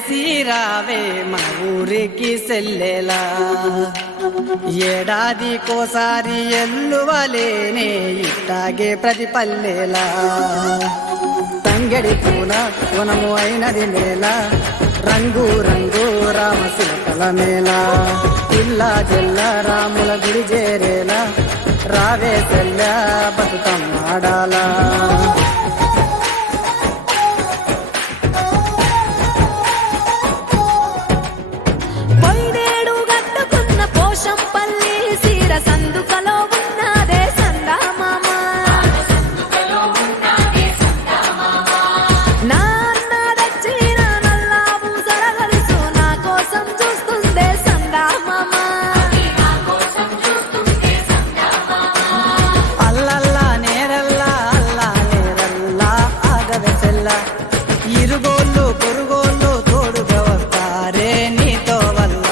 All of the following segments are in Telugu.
చేసి రావే మా ఊరికి సెల్లెలా ఏడాదికోసారి ఎల్లువలేనే ఇట్టాగే ప్రతి పల్లెలా తంగడి పూల వనము అయినది మేళ రంగు రంగు రామశిల్పల మేళ ఇల్లా జల్ల రాముల గుడి చేరేలా రావే సెల్ల బతుకమ్మాడాలా ఇరుగోళ్ళు పొరుగోళ్ళు తోడుగా వస్తారే నీతో వల్ల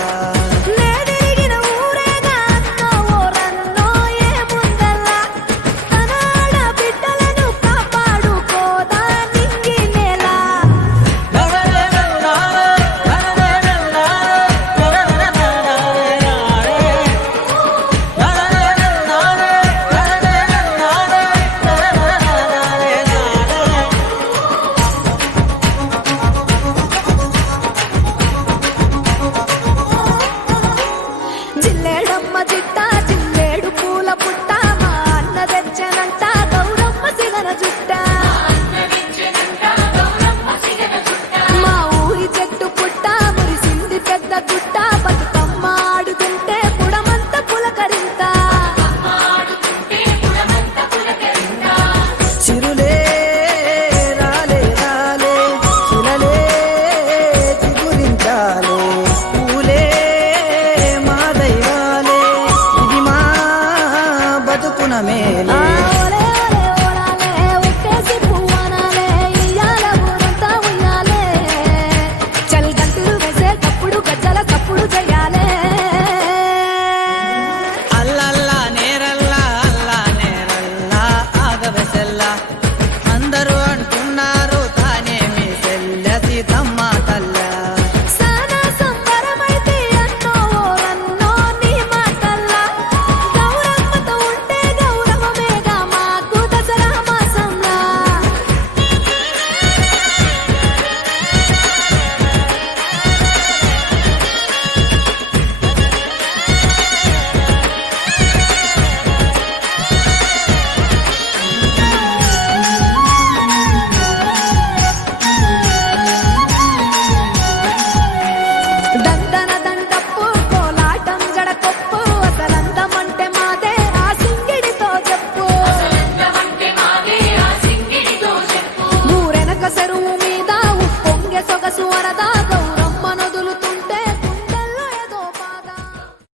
నేదిరిగిన ఊరేగా అన్నో ఓరన్నో ఏముందల్లా తనాడ బిడ్డలను కాపాడుకోదా నింగి నేల జిల్లేడమ్మ జిట్ట జిల్లేడు పూల పుట్ట మా అన్న తెచ్చనంట గౌరమ్మ సిగన జుట్ట మా ఊరి చెట్టు పుట్ట మురిసింది పెద్ద గుట్ట బతుకమ్మ ఆడుతుంటే పుడమంత పులకరింత చిరులే రాలే రాలే చిలలే చిగురించాలే పూలే మా దైవాలే ఇది మా బతుకున మేలే